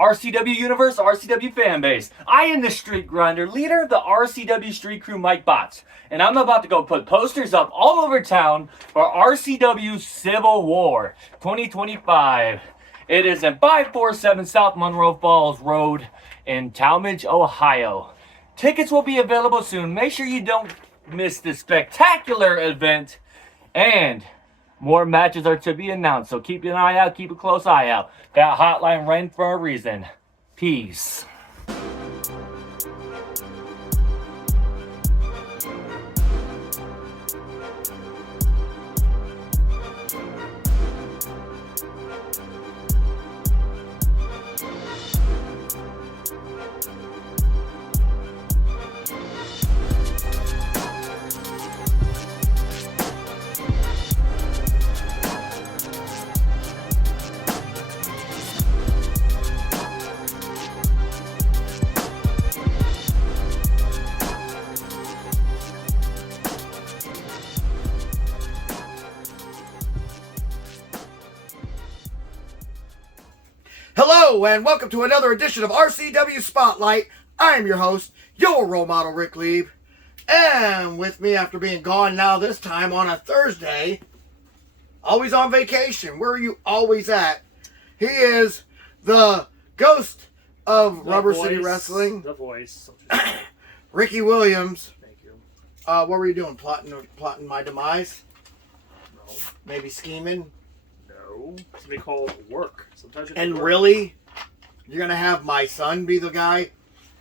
RCW Universe, RCW Fanbase. I am the Street Grinder, leader of the RCW Street Crew Mike Bots, and I'm about to go put posters up all over town for RCW Civil War 2025. It is in 547 South Monroe Falls Road in Talmadge, Ohio. Tickets will be available soon. Make sure you don't miss this spectacular event, and more matches are to be announced, so keep an eye out, keep a close eye out. That hotline rang for a reason. Peace. Hello and welcome to another edition of RCW Spotlight. I am your host, your role model, Rick Lieb. And with me after being gone now this time on a Thursday, always on vacation. Where are you always at? He is the ghost of Rubber City Wrestling. The voice. Ricky Williams. Thank you. What were you doing? Plotting my demise? No. Maybe scheming? No. Something called work. Sometimes And work. really? You're going to have my son be the guy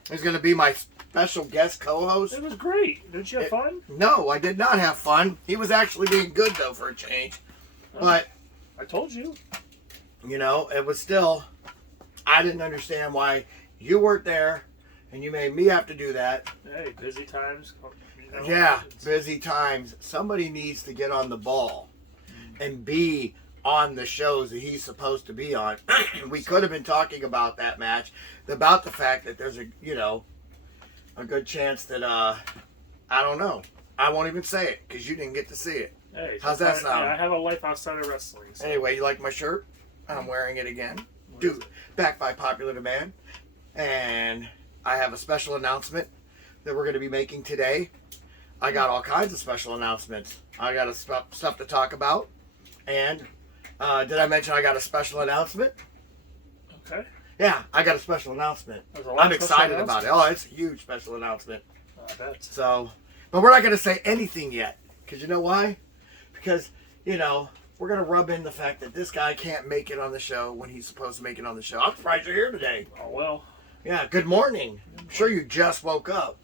who's going to be my special guest co-host? It was great. Didn't you have fun? No, I did not have fun. He was actually being good, though, for a change. But, I told you. you know, it was still... I didn't understand why you weren't there, and you made me have to do that. Hey, busy times. You know, Yeah, busy times. Somebody needs to get on the ball and be on the shows that he's supposed to be on. We could have been talking about that match, about the fact that there's a good chance that, I don't know. I won't even say it, because you didn't get to see it. Hey, How's that sound? Yeah, I have a life outside of wrestling. So. Anyway, you like my shirt? I'm wearing it again. Dude, back by popular demand. And I have a special announcement that we're going to be making today. I got all kinds of special announcements. I got stuff to talk about. And did I mention I got a special announcement? Okay. Yeah, I got a special announcement. I'm excited about it. Oh, it's a huge special announcement. I bet. So, but we're not going to say anything yet. Because you know why? Because, you know, we're going to rub in the fact that this guy can't make it on the show when he's supposed to make it on the show. I'm surprised you're here today. Oh, well. Yeah, good morning. I'm sure you just woke up.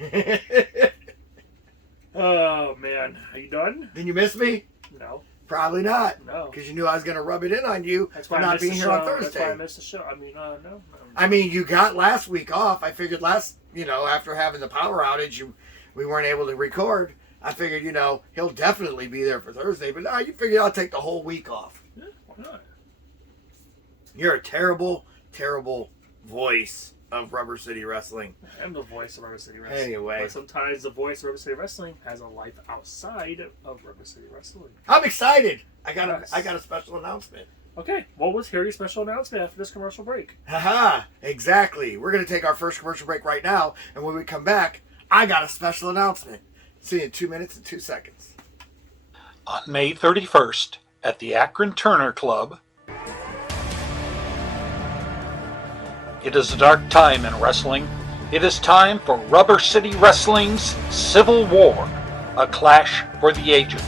Mm-hmm. Oh, man. Are you done? Did you miss me? No. Probably not. No. Because you knew I was going to rub it in on you That's for why I not missed being the here show. on Thursday. That's why I missed the show. I mean, no. I mean, you got last week off. I figured after having the power outage, we weren't able to record. I figured, he'll definitely be there for Thursday. But you figured I'll take the whole week off. Yeah, why not? You're a terrible, terrible voice of Rubber City Wrestling. I'm the voice of Rubber City Wrestling. Anyway. But sometimes the voice of Rubber City Wrestling has a life outside of Rubber City Wrestling. I'm excited. I got a special announcement. Okay, well, let's hear your special announcement after this commercial break. Haha, exactly. We're going to take our first commercial break right now, and when we come back, I got a special announcement. See you in 2 minutes and 2 seconds. On May 31st at the Akron Turner Club, it is a dark time in wrestling. It is time for Rubber City Wrestling's Civil War, a clash for the ages.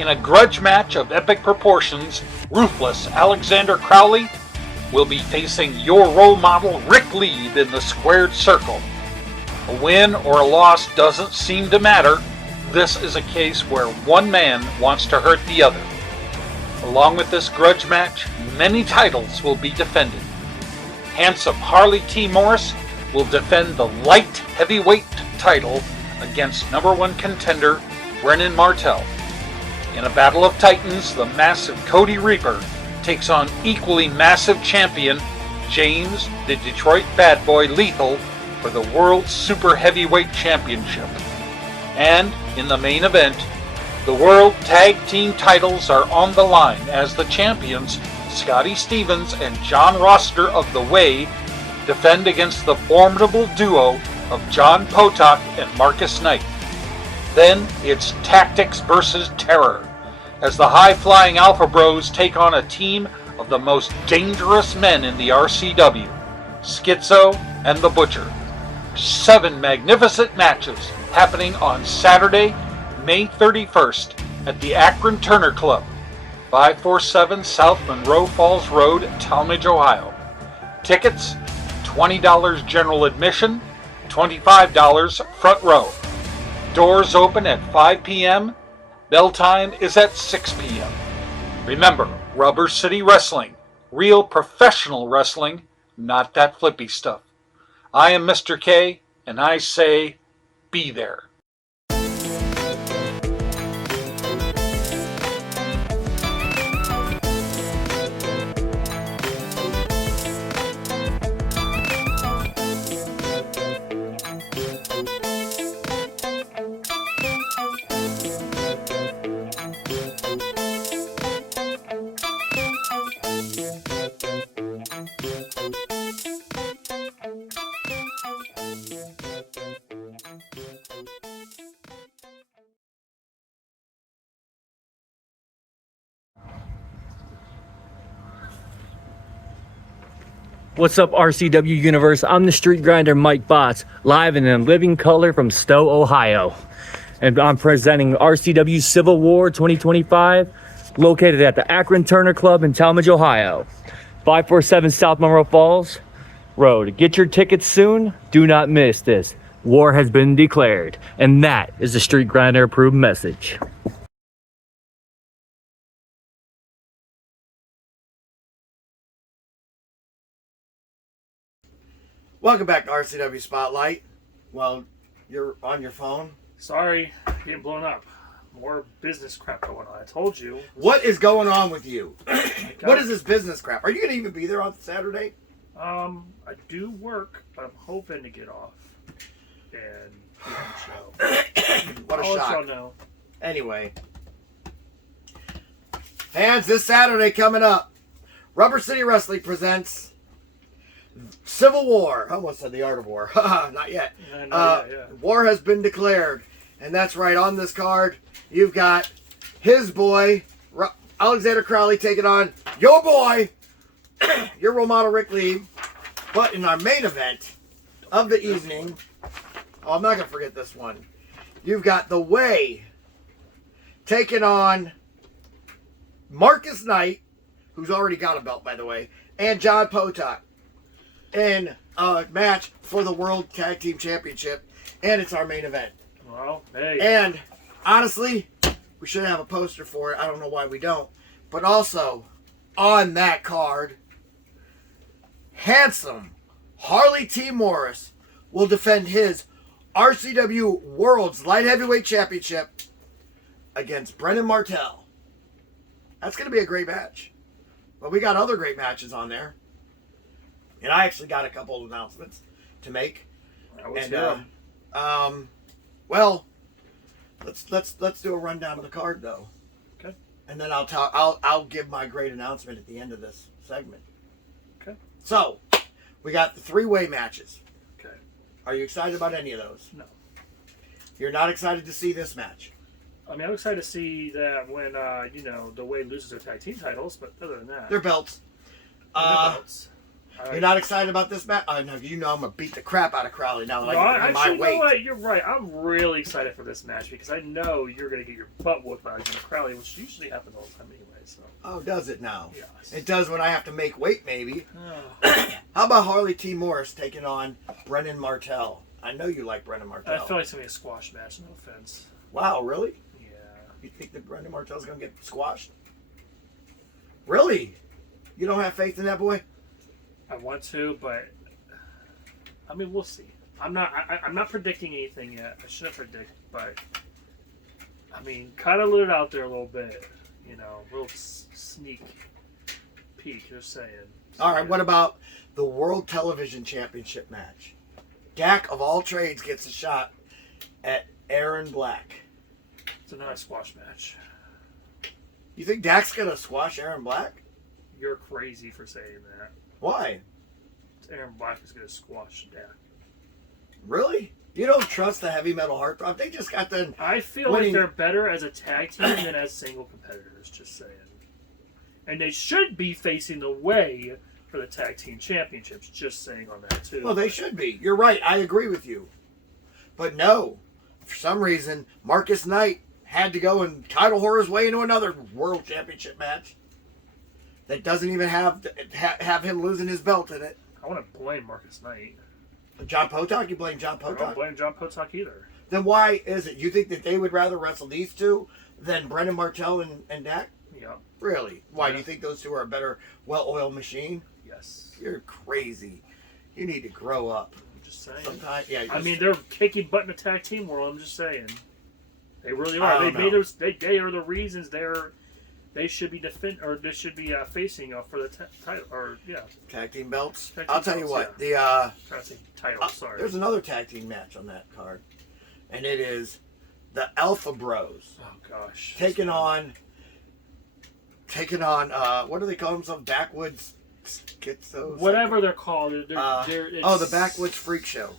In a grudge match of epic proportions, ruthless Alexander Crowley will be facing your role model Rick Lieb in the squared circle. A win or a loss doesn't seem to matter. This is a case where one man wants to hurt the other. Along with this grudge match, many titles will be defended. Handsome Harley T. Morris will defend the light heavyweight title against number one contender Brennan Martell. In a battle of titans, the massive Cody Reaper takes on equally massive champion James the Detroit Bad Boy Lethal for the World Super Heavyweight Championship. And in the main event, the World Tag Team titles are on the line as the champions Scotty Stevens and John Roster of The Way defend against the formidable duo of John Potok and Marcus Knight. Then it's tactics versus terror, as the high-flying Alpha Bros take on a team of the most dangerous men in the RCW, Schizo and the Butcher. 7 magnificent matches happening on Saturday, May 31st at the Akron Turner Club, 547 South Monroe Falls Road, Talmadge, Ohio. Tickets, $20 general admission, $25 front row. Doors open at 5 p.m. Bell time is at 6 p.m. Remember, Rubber City Wrestling. Real professional wrestling, not that flippy stuff. I am Mr. K, and I say, be there. What's up, RCW Universe? I'm the Street Grinder Mike Botts, live and in living color from Stowe, Ohio. And I'm presenting RCW Civil War 2025, located at the Akron Turner Club in Talmadge, Ohio. 547 South Monroe Falls Road. Get your tickets soon. Do not miss this. War has been declared. And that is the Street Grinder approved message. Welcome back to RCW Spotlight. Well, you're on your phone. Sorry, getting blown up. More business crap going on. I told you. What is going on with you? What is this business crap? Are you going to even be there on Saturday? I do work, but I'm hoping to get off and be on the show. What a I'll shock. let y'all know. Anyway. Fans, this Saturday coming up, Rubber City Wrestling presents Civil War. I almost said the Art of War. Not yet. Yeah. War has been declared. And that's right, on this card, you've got his boy, Alexander Crowley, taking on your boy, your role model, Rick Lieb. But in our main event of the evening, I'm not going to forget this one. You've got The Way taking on Marcus Knight, who's already got a belt, by the way, and John Potok in a match for the World Tag Team Championship. And it's our main event. Well, hey. And honestly, we should have a poster for it. I don't know why we don't. But also, on that card, handsome Harley T. Morris will defend his RCW World's Light Heavyweight Championship against Brennan Martell. That's going to be a great match. But we got other great matches on there. And I actually got a couple of announcements to make. Well, let's do a rundown of the card though. Okay. And then I'll give my great announcement at the end of this segment. Okay. So, we got the 3-way matches. Okay. Are you excited about any of those? No. You're not excited to see this match? I mean, I'm excited to see that when, The Way loses their tag team titles, but other than that. They're belts. They're belts. You're not excited about this match? No, you know I'm going to beat the crap out of Crowley now that No, I get my actually, weight. you know what? You're right. I'm really excited for this match because I know you're going to get your butt whooped by Crowley, which usually happens all the time anyway. So. Oh, does it now? Yes. It does when I have to make weight, maybe. Oh. How about Harley T. Morris taking on Brennan Martell? I know you like Brennan Martell. I feel like it's going to be a squash match, no offense. Wow, really? Yeah. You think that Brendan Martell's going to get squashed? Really? You don't have faith in that boy? I want to, but I mean, we'll see. I'm not predicting anything yet. I shouldn't predict, but I mean, kind of let it out there a little bit. A little sneak peek. Just saying. All right. What about the World Television Championship match? Dak of all trades gets a shot at Aaron Black. It's a nice squash match. You think Dak's gonna squash Aaron Black? You're crazy for saying that. Why? Aaron Black is going to squash Dak. Really? You don't trust the heavy metal heartthrob? They just got done. I feel winning. like they're better as a tag team than as single competitors, just saying. And they should be facing the way for the tag team championships, just saying on that too. Well, they should be. You're right. I agree with you. But no, for some reason, Marcus Knight had to go and title whore his way into another world championship match that doesn't even have him losing his belt in it. I want to blame Marcus Knight. John Potok? You blame John I don't Potok? blame John Potok either. Then why is it? You think that they would rather wrestle these two than Brendan Martell and Dak? Yeah. Really? Why? Yeah. Do you think those two are a better, well-oiled machine? Yes. You're crazy. You need to grow up. I'm just saying. Sometimes, yeah. I mean, they're kicking butt in the tag team world. I'm just saying. They really I are. don't They know. they are the reasons they should be they should be facing for the title Tag team belts. Tag team I'll tell you belts, what. trying to say title. Sorry. There's another tag team match on that card, and it is the Alpha Bros Oh gosh. taking on what do they call themselves? Backwoods Schizos? Whatever they're called. The Backwoods Freak Show.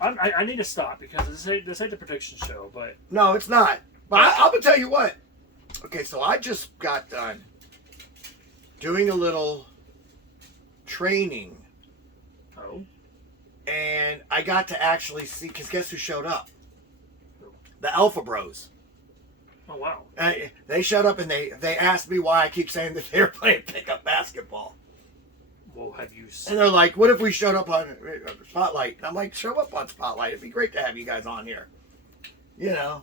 I need to stop because this ain't the prediction show, but No, it's not. But I'm gonna tell you what. Okay, so I just got done doing a little training, oh, and I got to actually see. Because guess who showed up? The Alpha Bros. oh wow. They showed up and they asked me why I keep saying that they were playing pickup basketball. Well, have you And seen? they're like, what if we showed up on Spotlight? And I'm like, show up on Spotlight. It'd be great to have you guys on here. You know.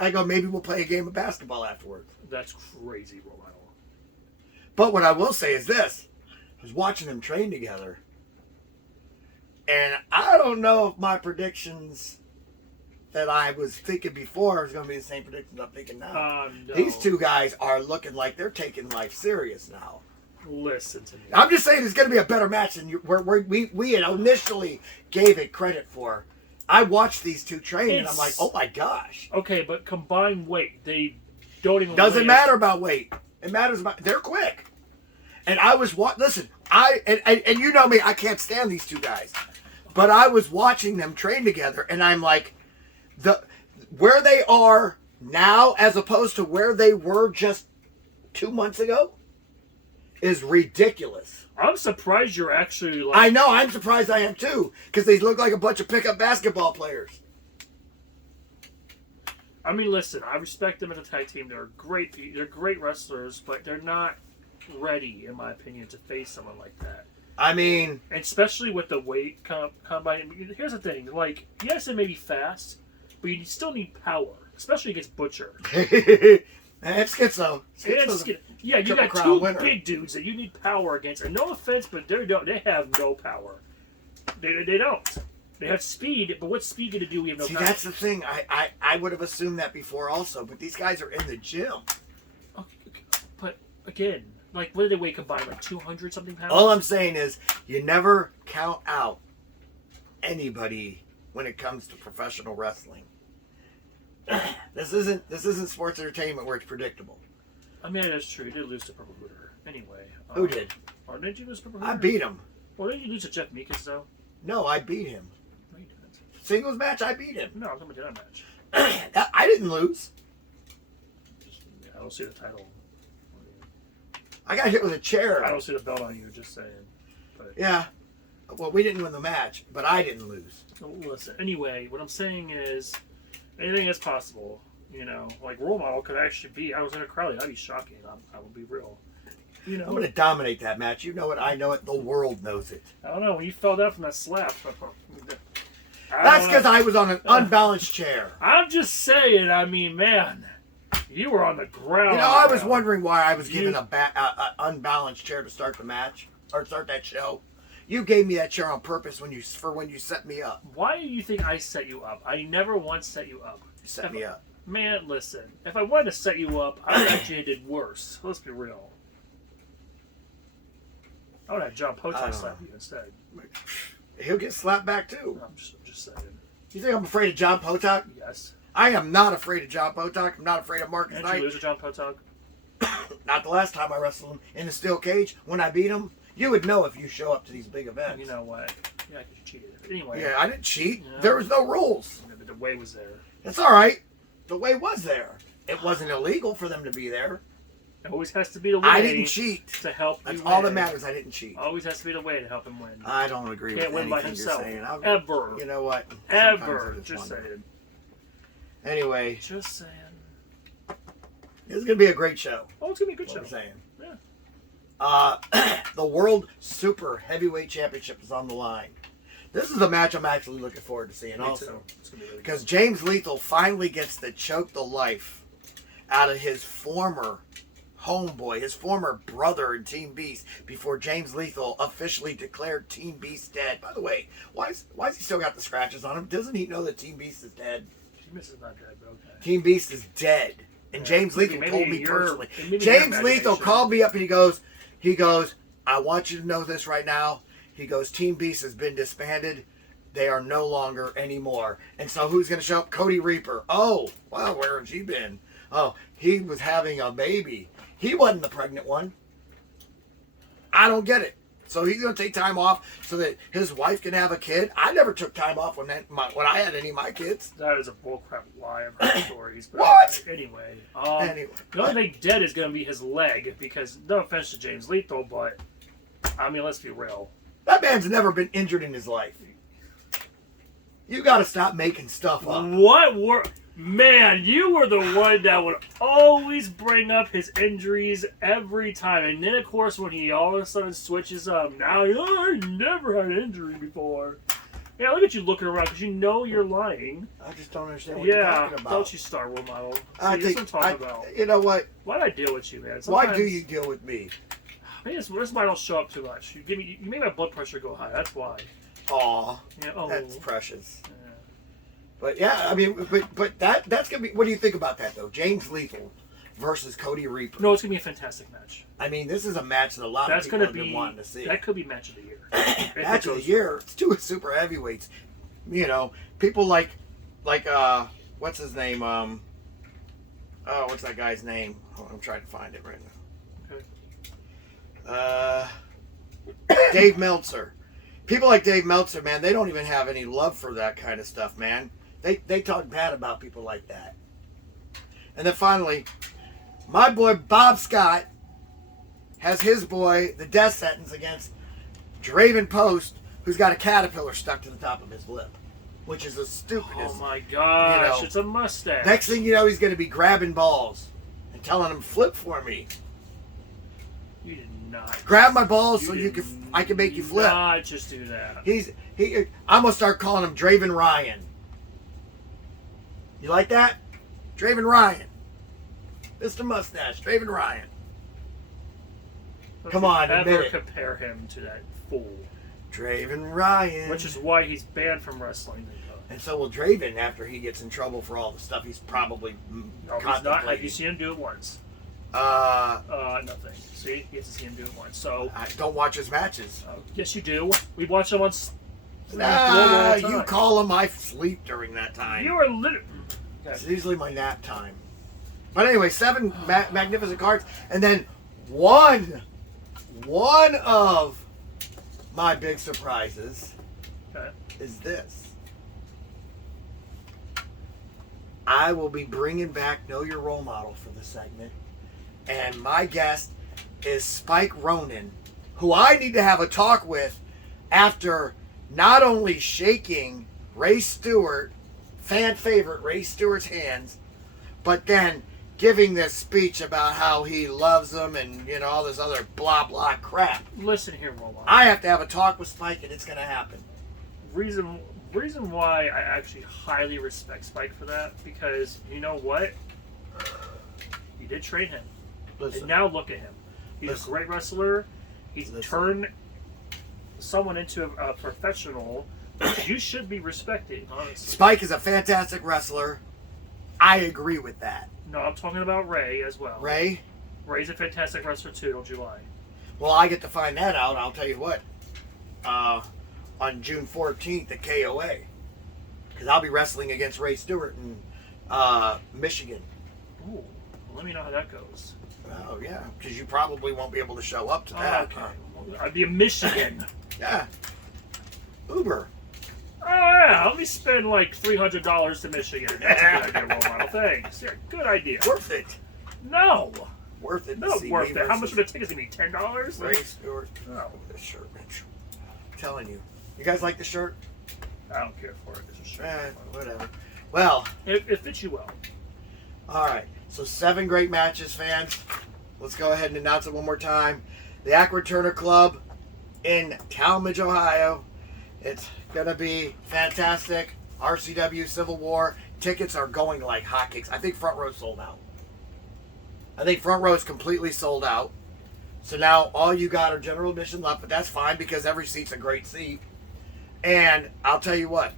I go, maybe we'll play a game of basketball afterwards. That's crazy, RoleModel. But what I will say is this. I was watching them train together. And I don't know if my predictions that I was thinking before is going to be the same predictions I'm thinking now. No. These two guys are looking like they're taking life serious now. Listen to me. I'm just saying it's going to be a better match than we had initially gave it credit for. I watched these two train and I'm like, oh my gosh. Okay, but combined weight, they don't even. Doesn't matter about weight. It matters about they're quick. And I was listen, and you know me, I can't stand these two guys. But I was watching them train together and I'm like where they are now as opposed to where they were just 2 months ago is ridiculous. I'm surprised you're actually like. I know, I'm surprised I am too, because they look like a bunch of pickup basketball players. I mean, listen, I respect them as a tag team. They're great wrestlers, but they're not ready, in my opinion, to face someone like that. I mean, And especially with the weight combine. Here's the thing: like, yes, it may be fast, but you still need power, especially against Butcher. it's Schizo. Yeah, you Triple got Crown two winner. big dudes that you need power against. And no offense, but they have no power. They don't. They have speed, but what's speed going to do? We have no See, power. that's the thing. I would have assumed that before also, but these guys are in the gym. Okay, but again, like, what did they weigh combined? Like 200 something pounds? All I'm saying is you never count out anybody when it comes to professional wrestling. This isn't sports entertainment where it's predictable. I mean, that's true. You did lose to Purple Hooter. Anyway. Who did? Or did you lose to Purple Hooter? I beat him. Well, didn't you lose to Jeff Meekus, though? No, I beat him. No, you didn't. Singles match, I beat him. No, I'm talking about that match. I didn't lose. I don't see the title. I got hit with a chair. I don't see the belt on you, just saying. But, Yeah. Well, we didn't win the match, but I didn't lose. listen, anyway, what I'm saying is anything is possible. You know, like RoleModel could actually be. I was in a crowd. That'd be shocking. I will be real. You know, I'm going to dominate that match. You know it. I know it. The world knows it. I don't know when you fell down from that slap. That's because I was on an unbalanced chair. I'm just saying. I mean, man, you were on the ground. You know, I was wondering why I was given a unbalanced chair to start the match or start that show. You gave me that chair on purpose when you set me up. Why do you think I set you up? I never once set you up. You set me up. Man, listen. If I wanted to set you up, I would actually have did worse. Let's be real. I would have John Potok slap you instead. He'll get slapped back too. I'm just saying. You think I'm afraid of John Potok? Yes. I am not afraid of John Potok. I'm not afraid of Marcus Didn't you Knight. lose to John Potok? Not the last time I wrestled him in the steel cage. When I beat him, you would know if you show up to these big events. You know what? Yeah, you cheated. Anyway. Yeah, I didn't cheat. Yeah. There was no rules. Yeah, but the way was there. It's all right. The way was there. It wasn't illegal for them to be there. It always has to be the way. I didn't cheat. To help That's you all that win. matters. I didn't cheat. Always has to be the way to help him win. I don't agree Can't with win by anything himself. you're saying. Ever. You know what? Sometimes I Ever. Just wonder. saying. Anyway, Just saying. this is going to be a great show. Oh, it's gonna be a good What show. we're saying. Yeah. The World Super Heavyweight Championship is on the line. This is a match I'm actually looking forward to seeing Me also. too. It's gonna be really Because good. James Lethal finally gets to choke the life out of his former homeboy, his former brother in Team Beast, before James Lethal officially declared Team Beast dead. By the way, why is he still got the scratches on him? Doesn't he know that Team Beast is dead? This is not dead, but okay. Team Beast is dead. And Yeah. James Lethal Maybe told me your- personally. maybe your James Lethal imagination. called me up and he goes, I want you to know this right now. He goes, Team Beast has been disbanded. They are no longer anymore. And so who's going to show up? Cody Reaper. Oh, well, where has he been? Oh, he was having a baby. He wasn't the pregnant one. I don't get it. So he's going to take time off so that his wife can have a kid. I never took time off when I had any of my kids. That is a bullcrap lie. I've heard stories. But What? Anyway. Anyway. The only thing dead is going to be his leg because, no offense to James Lethal, but, I mean, let's be real. That man's never been injured in his life. You got to stop making stuff up. What were... Man, you were the one that would always bring up his injuries every time. And then, of course, when he all of a sudden switches up, now, I never had an injury before. Yeah, look at you looking around because you know you're lying. I just don't understand what you're Yeah, talking about. don't you start RoleModel. See, I this is think, what I'm talking about. you know what? Why do I deal with you, man? Why do Sometimes- you deal with me? Maybe this is why I don't show up too much. You make my blood pressure go high. That's why. Aw, Yeah, oh, that's precious. yeah. But yeah, I mean, but that's gonna be. What do you think about that though? James Lethal versus Cody Reaper. No, it's gonna be a fantastic match. I mean, this is a match that a lot That's of people gonna have been be wanting to see. that could be match of the year. If it Match of the goes- year. It's two super heavyweights. You know, people like what's his name? What's that guy's name? Oh, I'm trying to find it right now. Dave Meltzer. People like Dave Meltzer, man, they don't even have any love for that kind of stuff, man. They talk bad about people like that. And then finally, my boy Bob Scott has his boy, the death sentence against Draven Post, who's got a caterpillar stuck to the top of his lip, which is the stupidest. Oh my gosh, You know, it's a mustache. Next thing you know, he's going to be grabbing balls and telling him, flip for me. You did not. Grab my balls so did I can make you flip. Not just do that. I'm going to start calling him Draven Ryan. You like that? Draven Ryan. Mr. Mustache, Draven Ryan. Don't Come you on, ever admit it. compare him to that fool. Draven Ryan. Which is why he's banned from wrestling. And so will Draven after he gets in trouble for all the stuff he's probably No, he's not. contemplating. Have you seen him do it once? Nothing. See, you get to see him do it once. So, I don't watch his matches. yes, you do. We watch him on. Nah, you call him. I sleep during that time. You are literally. It's usually my nap time. But anyway, 7 magnificent cards, and then one of my big surprises Okay. is this. I will be bringing back Know Your Role Model for this segment, and my guest is Spike Ronan, who I need to have a talk with after not only shaking Ray Stewart, fan favorite Ray Stewart's hands, but then giving this speech about how he loves them and, you know, all this other blah blah crap. Listen here, Roland. I have to have a talk with Spike, and it's going to happen. Reason why I actually highly respect Spike for that, because you know what? You did train him. Listen, And now look at him. He's Listen. a great wrestler. He's Listen. turned someone into a professional. You should be respected, honestly. Spike is a fantastic wrestler. I agree with that. No, I'm talking about Ray as well. Ray? Ray's a fantastic wrestler too, don't you lie. Well, I get to find that out. I'll tell you what. On June 14th at KOA. Because I'll be wrestling against Ray Stewart in Michigan. Ooh, well, let me know how that goes. Oh, yeah, because you probably won't be able to show up to that. Okay. I'd be in Michigan. Yeah. Uber. Oh, yeah. Let me spend like $300 to Michigan. That's a good idea, role model. Thanks. Yeah, good idea. Worth it. No. Worth it. No, worth it. How much would it take? Is it going to be $10? Ray Stewart. No. This shirt, Mitch. I'm telling you. You guys like the shirt? I don't care for it. It's a shirt. Whatever. Well. It fits you well. All right. So 7 great matches, fans. Let's go ahead and announce it one more time. The Akron Turner Club in Talmadge, Ohio. It's going to be fantastic. RCW Civil War. Tickets are going like hotcakes. I think front row sold out. I think front row is completely sold out. So now all you got are general admission left, but that's fine because every seat's a great seat. And I'll tell you what.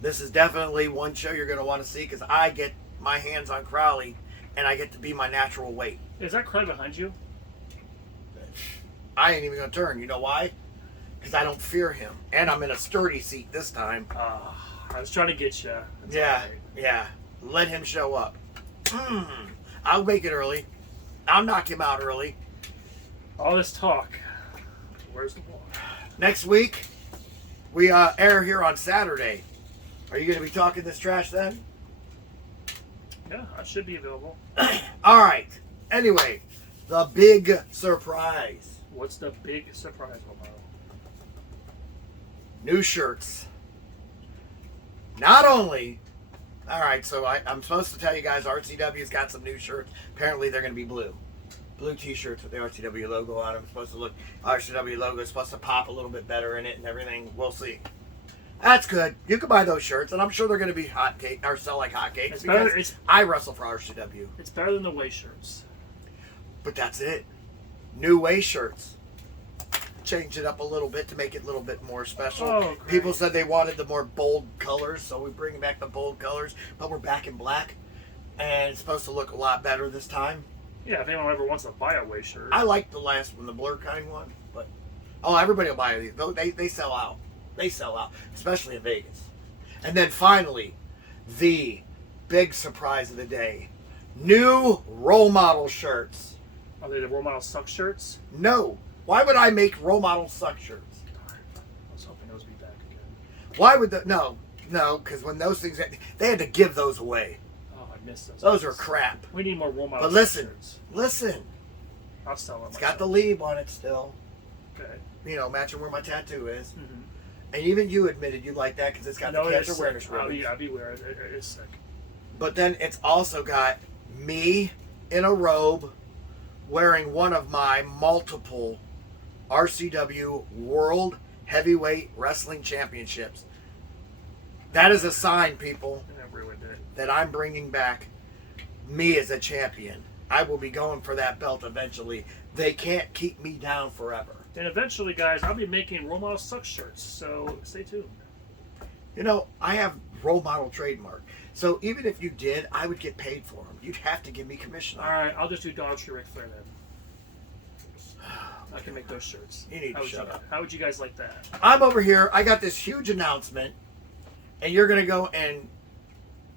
This is definitely one show you're going to want to see because I get my hands on Crowley and I get to be my natural weight. Is that Crowley behind you? I ain't even going to turn. You know why? Because I don't fear him. And I'm in a sturdy seat this time. I was trying to get you. Yeah, yeah. Let him show up. I'll make it early. I'll knock him out early. All this talk. Where's the ball? Next week, we air here on Saturday. Are you going to be talking this trash then? Yeah, I should be available. All right. Anyway, the big surprise. What's the big surprise, Romano? New shirts. Not only... All right, so I'm supposed to tell you guys RCW's got some new shirts. Apparently, they're going to be blue. Blue t-shirts with the RCW logo on them. Supposed to look... RCW logo is supposed to pop a little bit better in it and everything. We'll see. That's good. You can buy those shirts, and I'm sure they're going to be hotcake or sell like hotcakes because I wrestle for RCW. It's better than the way shirts. But that's it. New way shirts. Change it up a little bit to make it a little bit more special. Oh, people said they wanted the more bold colors, so we bring back the bold colors, but we're back in black, and it's supposed to look a lot better this time. Yeah, if anyone ever wants to buy a way shirt. I like the last one, the blur kind one, but everybody will buy these. They sell out. They sell out, especially in Vegas. And then finally, the big surprise of the day: new role model shirts. Are they the role model suck shirts? No. Why would I make role model suck shirts? I was hoping those would be back again. Why would no, because when those things, they had to give those away. Oh, I missed those. Those are crap. We need more role model But listen, shirts. listen. I'll sell them. It's got the Lieb on it still. Okay. You know, matching where my tattoo is. Mm-hmm. And even you admitted you like that because it's got the cancer awareness ribbons. I'll be wearing it. It is sick. But then it's also got me in a robe wearing one of my multiple RCW World Heavyweight Wrestling Championships. That is a sign, people, I ruined it. that I'm bringing back me as a champion. I will be going for that belt eventually. They can't keep me down forever. And eventually, guys, I'll be making role model suck shirts, so stay tuned. You know, I have role model trademark. So even if you did, I would get paid for them. You'd have to give me commission on All right, I'll just do Dog Tree Ric Flair then. I can make those shirts. You need to shut up. How would you guys like that? I'm over here. I got this huge announcement, and you're going to go and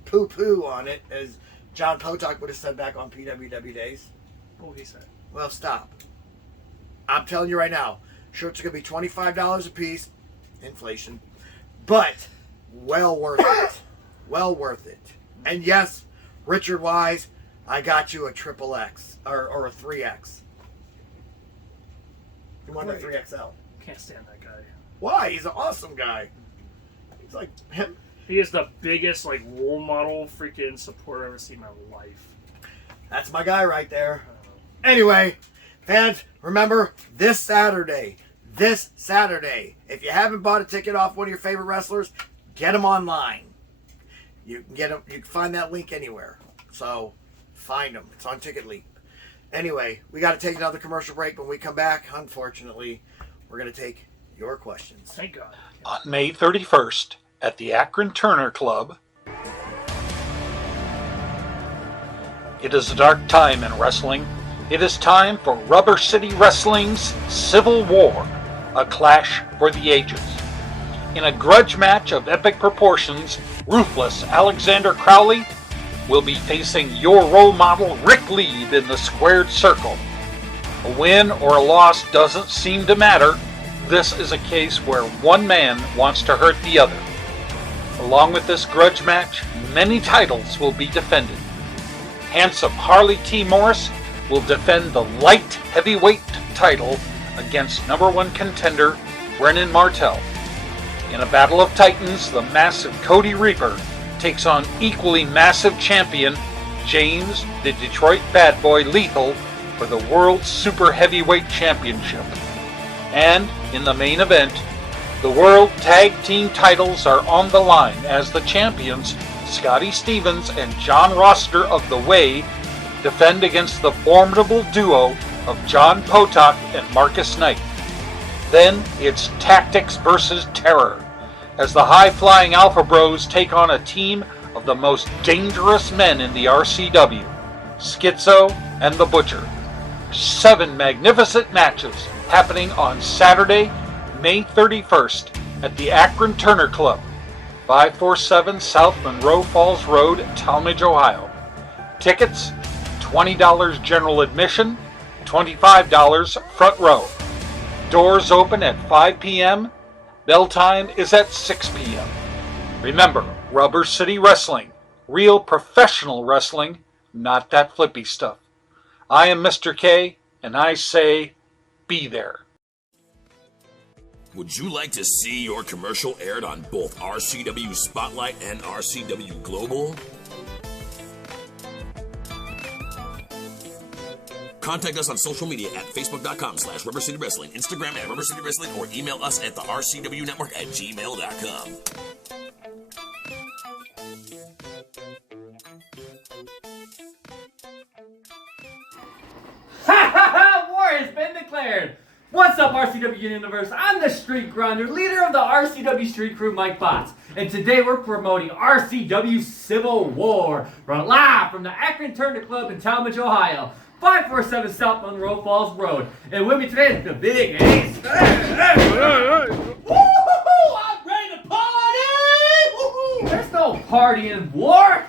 poo-poo on it, as John Potok would have said back on PWW days. What would he say? Well, stop. I'm telling you right now, shirts are going to be $25 a piece. Inflation. But well worth it. Well worth it. And yes, Richard Wise, I got you a XXX or a 3X. You want a 3XL? Can't stand that guy. Why? He's an awesome guy. He's like him. He is the biggest role model freaking supporter I've ever seen in my life. That's my guy right there. Anyway, fans, remember this Saturday, if you haven't bought a ticket off one of your favorite wrestlers, get them online. You can get them. You can find that link anywhere. So find them. It's on Ticket Leap. Anyway, we got to take another commercial break. When we come back, unfortunately, we're going to take your questions. Thank God. On May 31st at the Akron Turner Club, it is a dark time in wrestling. It is time for Rubber City Wrestling's Civil War, a clash for the ages. In a grudge match of epic proportions, ruthless Alexander Crowley will be facing your role model Rick Lieb in the squared circle. A win or a loss doesn't seem to matter. This is a case where one man wants to hurt the other. Along with this grudge match, many titles will be defended. Handsome Harley T. Morris will defend the light heavyweight title against number one contender Brennan Martell. In a battle of titans, the massive Cody Reaper takes on equally massive champion James the Detroit Bad Boy Lethal for the World Super Heavyweight Championship. And in the main event, the World Tag Team titles are on the line as the champions Scotty Stevens and John Rossiter of The Way defend against the formidable duo of John Potok and Marcus Knight. Then it's tactics versus terror as the high-flying Alpha Bros take on a team of the most dangerous men in the RCW, Schizo and the Butcher. 7 magnificent matches happening on Saturday, May 31st at the Akron Turner Club, 547 South Monroe Falls Road, Talmadge, Ohio. Tickets, $20 general admission, $25 front row. Doors open at 5 p.m. Bell time is at 6 p.m. Remember, Rubber City Wrestling, real professional wrestling, not that flippy stuff. I am Mr. K, and I say, be there. Would you like to see your commercial aired on both RCW Spotlight and RCW Global? Contact us on social media at facebook.com/Rubber City Wrestling, Instagram at Rubber City Wrestling, or email us at the RCW Network at gmail.com. War has been declared. What's up, RCW Universe? I'm the Street Grinder, leader of the RCW Street Crew, Mike Botts. And today we're promoting RCW Civil War. We're live from the Akron Turner Club in Talmadge, Ohio. 547 South Monroe Falls Road. And with me today is the Big Ace. Woo-hoo-hoo! I'm ready to party! Woo-hoo! There's no party in war.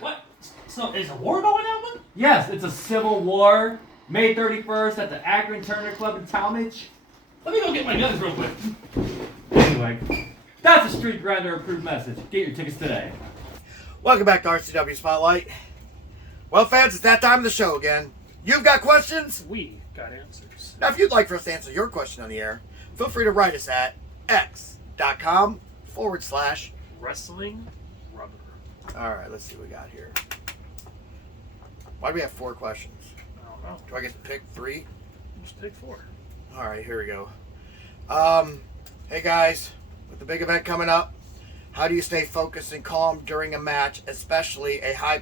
What? So is a war going on? Yes, it's a civil war. May 31st at the Akron Turner Club in Talmadge. Let me go get my guns real quick. Anyway, that's a Street Grinder approved message. Get your tickets today. Welcome back to RCW Spotlight. Well, fans, it's that time of the show again. You've got questions? We got answers. Now, if you'd like for us to answer your question on the air, feel free to write us at x.com/. Rubber. All right, let's see what we got here. Why do we have 4 questions? I don't know. Do I get to pick 3? Just pick 4. All right, here we go. Hey guys, with the big event coming up, how do you stay focused and calm during a match, especially a high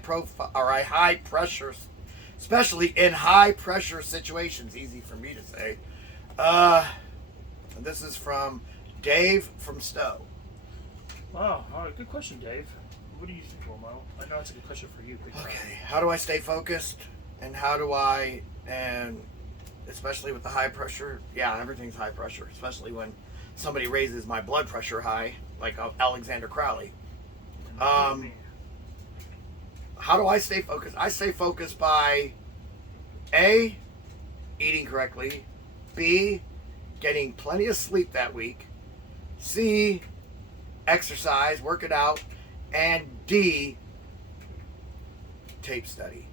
pressure, especially in high pressure situations? Easy for me to say. This is from Dave from Stowe. Wow, good question, Dave. What do you think, Romo? I know it's a good question for you. Okay, how do I stay focused, and and especially with the high pressure? Yeah, everything's high pressure, especially when somebody raises my blood pressure high, like Alexander Crowley. How do I stay focused? I stay focused by A, eating correctly, B, getting plenty of sleep that week, C, exercise, work it out, and D, tape study.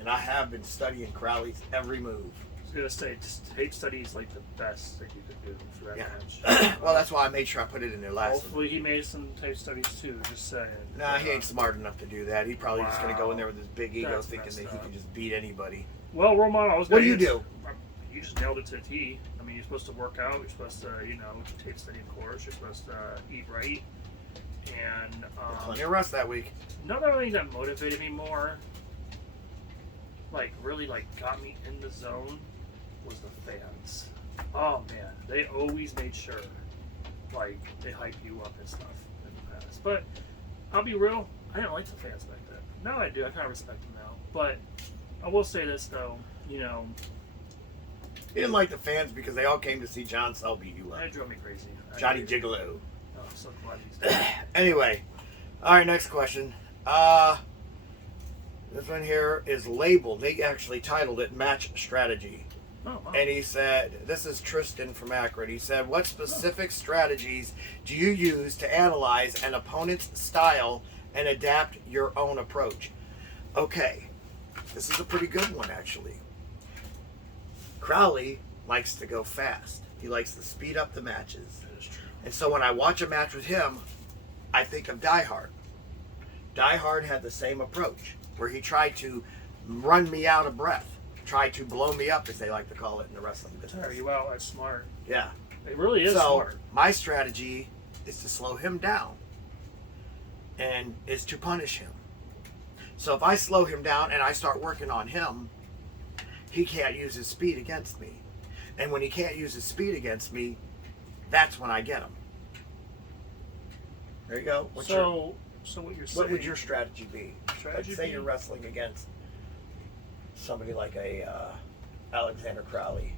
And I have been studying Crowley's every move. I was going to say, tape study is like the best that you could do for that match. Well, that's why I made sure I put it in there last one. Hopefully he made some tape studies too, just saying. Nah, he ain't smart enough to do that. He's probably just going to go in there with his big ego That's thinking that messed he up. can just beat anybody. Well, Roman, What do you do? You just nailed it to a T. I mean, you're supposed to work out. You're supposed to, tape study, of course. You're supposed to eat right. And Plenty of rest that week. another thing that motivated me more, really got me in the zone, was the fans. Oh man, they always made sure, they hype you up and stuff in the past. But I'll be real, I didn't like the fans back then. Now I do. I kind of respect them now. But I will say this though, He didn't like the fans because they all came to see John Cell beat you up. that drove me crazy. Johnny Gigolo. Oh, I'm so glad he's dead. Anyway, all right, next question. This one here is labeled. They actually titled it Match Strategy. Oh, wow. And he said, this is Tristan from Akron. He said, what specific strategies do you use to analyze an opponent's style and adapt your own approach? Okay, this is a pretty good one, actually. Crowley likes to go fast. He likes to speed up the matches. That is true. And so when I watch a match with him, I think of Die Hard. Die Hard had the same approach, where he tried to run me out of breath. Try to blow me up, as they like to call it in the wrestling business. Tire you out. That's smart. Yeah. It really is So smart. my strategy is to slow him down and is to punish him. So if I slow him down and I start working on him, he can't use his speed against me. And when he can't use his speed against me, that's when I get him. There you go. So what you're saying? What would your strategy be? Strategy Let's say be? you're wrestling against somebody like a Alexander Crowley.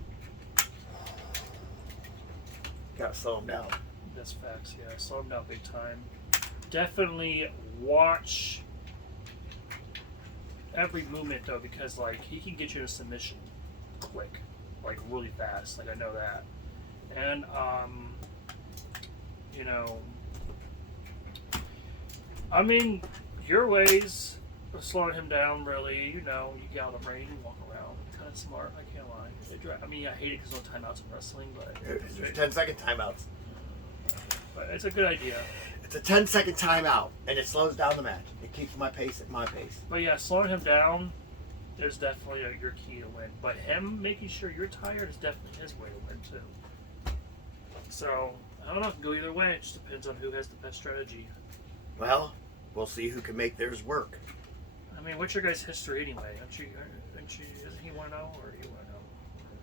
Gotta slow him down. That's facts. Yeah, slow him down big time. Definitely watch every movement though, because like he can get you in a submission quick, like really fast. Like I know that, and you know, I mean, your ways of slowing him down really, you know, you get out of the ring and walk around. It's kind of smart. I can't lie. I mean, I hate it because no timeouts in wrestling, but There's 10-second timeouts. but it's a good idea. It's a 10-second timeout, and it slows down the match. It keeps my pace at my pace. But yeah, slowing him down is definitely your key to win. But him making sure you're tired is definitely his way to win too. So I don't know. It can go either way. It just depends on who has the best strategy. Well, we'll see who can make theirs work. I mean, what's your guys' history anyway? Isn't he 1-0 or are you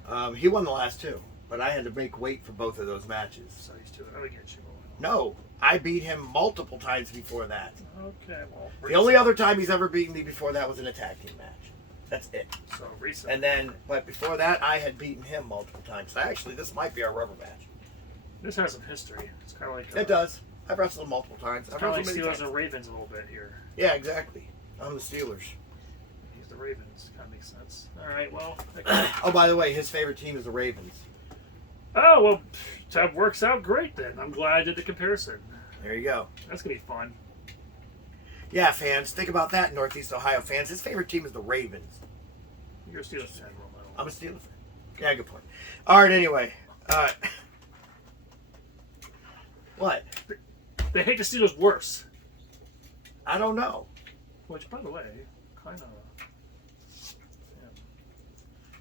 1-0? He won the last two, but I had to make weight for both of those matches. So he's 2. I would get you 1-0. No, I beat him multiple times before that. Okay, well. The only other time he's ever beaten me before that was in a tag team match. That's it. So recent. And then, but before that, I had beaten him multiple times. So actually, this might be our rubber match. This has some history. It's kind of like. It does. I've wrestled him multiple times. I've Kind of like wrestled many Steelers times. and Ravens a little bit here. Yeah, exactly. I'm the Steelers. He's the Ravens. Kind of makes sense. All right, well. Oh, by the way, his favorite team is the Ravens. Oh, well, that works out great then. I'm glad I did the comparison. There you go. That's going to be fun. Yeah, fans, think about that, Northeast Ohio fans. His favorite team is the Ravens. You're a Steelers fan, RoleModel. I'm a Steelers fan. Yeah, good point. All right, anyway. What? They hate the Steelers worse. I don't know. Which, by the way, kind of.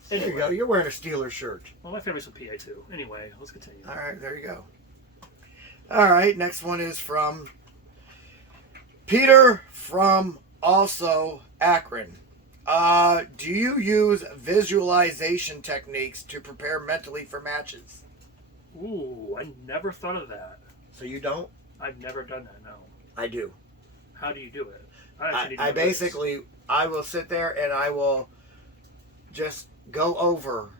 There you go. You're wearing a Steelers shirt. Well, my family's from PA too. Anyway, let's continue. All right, there you go. All right, next one is from Peter from also Akron. Do you use visualization techniques to prepare mentally for matches? Ooh, I never thought of that. So you don't? I've never done that, no. I do. How do you do it? actually need to I know this. basically, I will sit there and I will just go over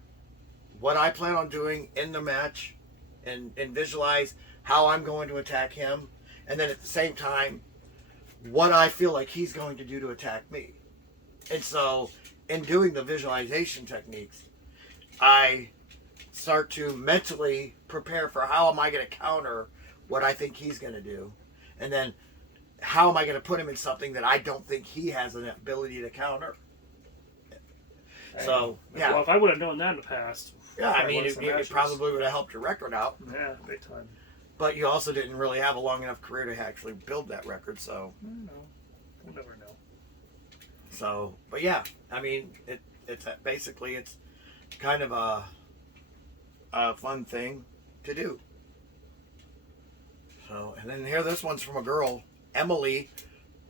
what I plan on doing in the match and visualize how I'm going to attack him. And then at the same time, what I feel like he's going to do to attack me. And so in doing the visualization techniques, I start to mentally prepare for how am I going to counter what I think he's going to do. And then how am I going to put him in something that I don't think he has an ability to counter. So, yeah. Well, if I would have known that in the past. Yeah, I probably mean, won some it matches. probably would have helped your record out. Yeah, big time. But you also didn't really have a long enough career to actually build that record, so. I don't know. We'll never know. So, but yeah, I mean, it's basically, it's kind of a fun thing to do. So, and then here, this one's from a girl, Emily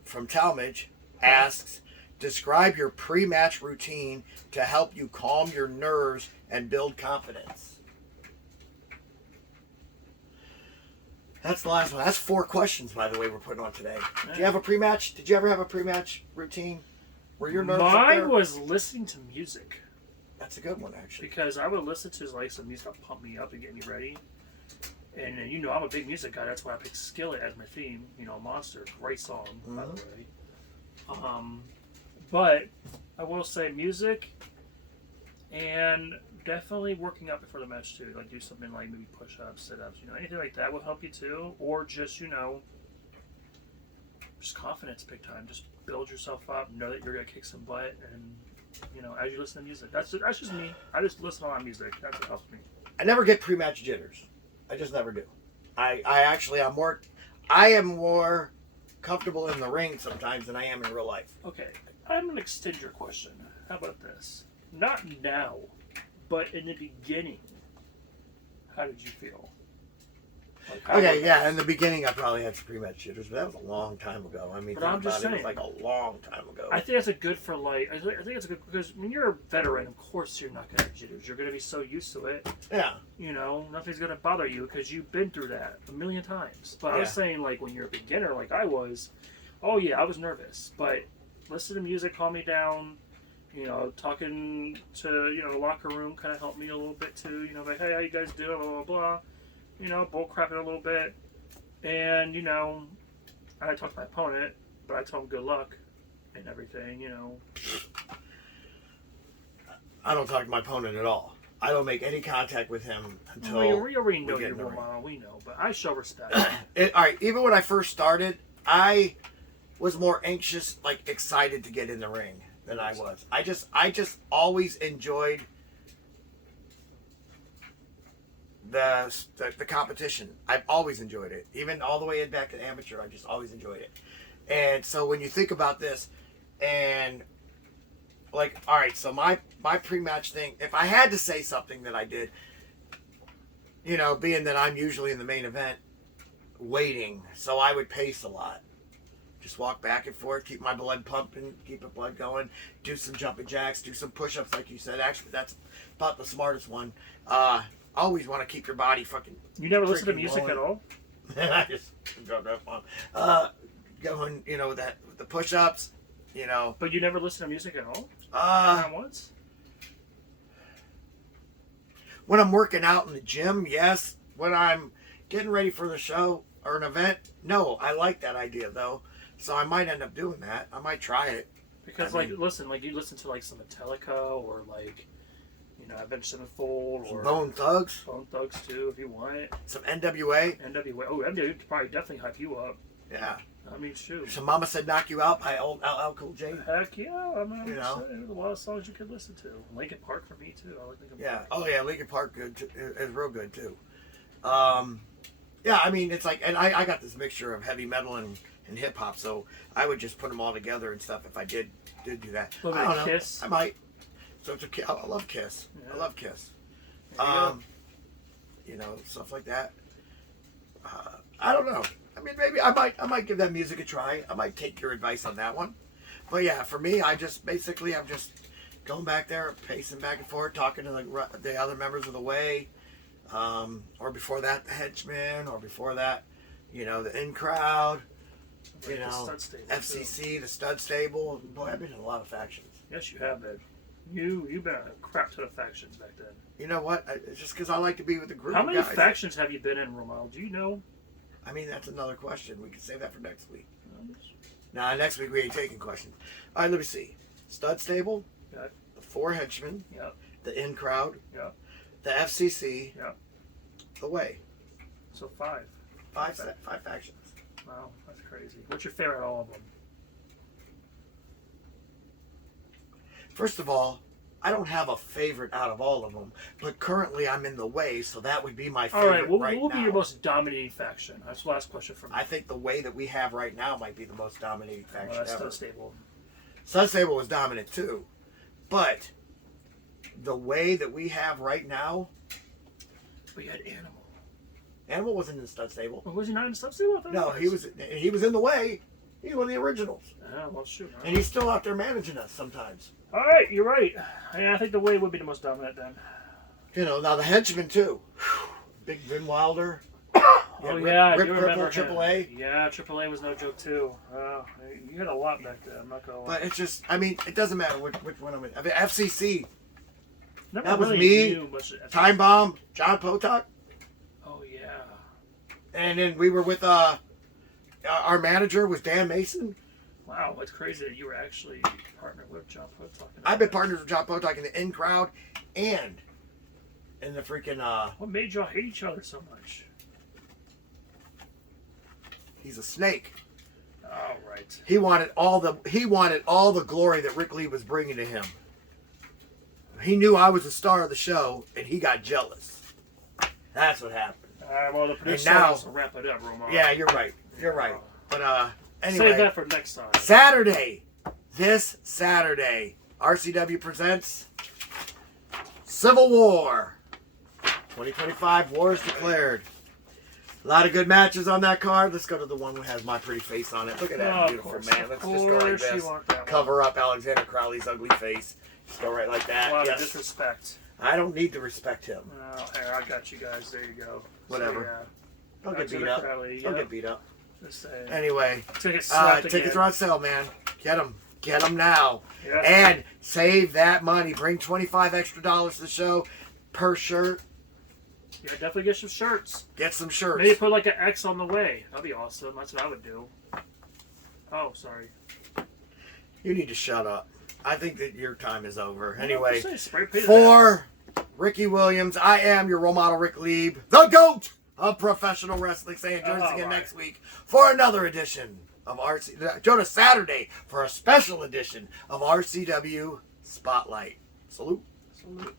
from Talmadge, asks, describe your pre-match routine to help you calm your nerves and build confidence. That's the last one. That's 4 questions, by the way, we're putting on today. Do you have a pre-match? Did you ever have a pre-match routine? Were your nerves up there? Mine was listening to music. That's a good one, actually. Because I would listen to like some music to pump me up and get me ready. And you know, I'm a big music guy. That's why I picked Skillet as my theme. You know, Monster. Great song, by the way. But I will say music and definitely working out before the match too. Like do something like maybe push-ups, sit-ups, anything like that will help you too. Or just, just confidence big time. Just build yourself up, know that you're going to kick some butt, and, as you listen to music. That's just me. I just listen to a lot of music. That's what helps me. I never get pre-match jitters. I just never do. I am more comfortable in the ring sometimes than I am in real life. Okay, I'm going to extend your question. How about this? Not now, but in the beginning, how did you feel? Okay, yeah, in the beginning I probably had some pre-match jitters, but that was a long time ago. I mean, but I'm just saying, it was like a long time ago. I think that's a good for I think it's a good because when you're a veteran, of course you're not going to have jitters. You're going to be so used to it. Yeah. Nothing's going to bother you because you've been through that a million times. But I was saying, like, when you're a beginner, like I was, oh yeah, I was nervous. But listen to music, calm me down. Talking to, the locker room kind of helped me a little bit too. Like, hey, how you guys doing? Blah, blah, blah. Bull crapping a little bit. And, I talked to my opponent, but I told him good luck and everything, I don't talk to my opponent at all. I don't make any contact with him until we already know you're role model. We know, but I show respect. All right, even when I first started, I was more anxious, like excited to get in the ring than I was. I just always enjoyed the competition. I've always enjoyed it, even all the way back to amateur. I just always enjoyed it. And so when you think about this, and like, all right, so my pre-match thing, if I had to say something that I did, being that I'm usually in the main event, waiting, so I would pace a lot. Just walk back and forth, keep my blood pumping, keep the blood going, do some jumping jacks, do some push-ups like you said. Actually, that's about the smartest one. Always want to keep your body fucking... You never listen to music at all? I just dropped that bomb. Going, with the push-ups, But you never listen to music at all? Not once? When I'm working out in the gym, yes. When I'm getting ready for the show or an event, no. I like that idea, though. So I might end up doing that. I might try it. Because, you listen to, like, some Metallica or, like, Avenged Sevenfold or... Bone Thugs. Bone Thugs, too, if you want. Some NWA. NWA. Oh, NWA could probably definitely hype you up. Yeah. I mean, shoot. Some Mama Said Knock You Out by old LL Cool J. Heck yeah. I mean, there's a lot of songs you could listen to. Linkin Park for me, too. I like Linkin Park. Oh, yeah. Linkin Park is real good, too. Yeah, I mean, it's like... And I got this mixture of heavy metal and hip-hop, so I would just put them all together and stuff if I did do that. A little bit of Kiss. I might. So I love Kiss. Yeah. I love Kiss. Stuff like that. I don't know. I mean, maybe I might give that music a try. I might take your advice on that one. But yeah, for me, I'm just going back there, pacing back and forth, talking to the other members of the Way, or before that, the Henchmen, or before that, the In Crowd, FCC, too. The Stud Stable. Boy, I've been in a lot of factions. Yes, you have been. You've been in a crap ton of factions back then. You know what? It's just because I like to be with a group How of many guys. factions have you been in, RoleModel? Do you know? I mean, that's another question. We can save that for next week. Nah, next week we ain't taking questions. All right, let me see. Stud Stable. Yep. The 4 Henchmen. Yep. The In Crowd. Yep. The FCC. Yep. The Way. So 5. Five factions. Wow, that's crazy. What's your favorite out of all of them? First of all, I don't have a favorite out of all of them, but currently I'm in the Way, so that would be my favorite. All right, what will now. be your most dominating faction? That's the last question for me. I think the Way that we have right now might be the most dominating faction that's ever. Stud Stable. Stud Stable was dominant too, but the Way that we have right now. We had Animal. Animal wasn't in the Stud Stable. Was he not in Stud Stable? No, he was in the Way. He's one of the originals. Oh, well, shoot. And he's still out there managing us sometimes. All right, you're right. Yeah, I think the Way would be the most dominant then. Now the Henchmen too. Big Vin Wilder. Oh yeah, Rip I do remember Ripple, AAA. Yeah, AAA was no joke too. You had a lot back then. I'm not gonna lie. But it's just, I mean, it doesn't matter which one I'm in. I mean, FCC. Never That was really me, knew much of Time Bomb, John Potok, Oh yeah. and then we were with our manager was Dan Mason. Wow, it's crazy that you were actually partnered with John Poe talking. I've been partners with John Potok in the in crowd and in the freaking. What made y'all hate each other so much? He's a snake. Oh, right. He wanted all the glory that Rick Lieb was bringing to him. He knew I was the star of the show, and he got jealous. That's what happened. All right, well, the producer now- will wrap it up, Romo. Yeah, you're right. You're right. But anyway, Save that for next time. This Saturday, RCW presents Civil War. 2025 war is declared. A lot of good matches on that card. Let's go to the one that has my pretty face on it. Look at that Oh, beautiful of man. Let's just go like course you this. want that one. Cover up Alexander Crowley's ugly face. Just go right like that. A lot of Yes. disrespect. I don't need to respect him. Oh, here, I got you guys. There you go. Whatever. So, Don't Back get to beat the up. Crowley, Don't yeah. get beat up. just saying. Anyway, Tickets slapped tickets again. are on sale, man. Get them. Get them now. Yeah. And save that money. Bring $25 extra to the show per shirt. Yeah, definitely get some shirts. Get some shirts. Maybe put like an X on the way. That'd be awesome. That's what I would do. Oh, sorry. You need to shut up. I think that your time is over. Well, Anyway, just say spray paint it for Ricky Williams, I am your role model, Rick Lieb, the GOAT of professional wrestling. Saying join us again right. next week for another edition of RC. Join us Saturday for a special edition of RCW Spotlight. Salute. Salute.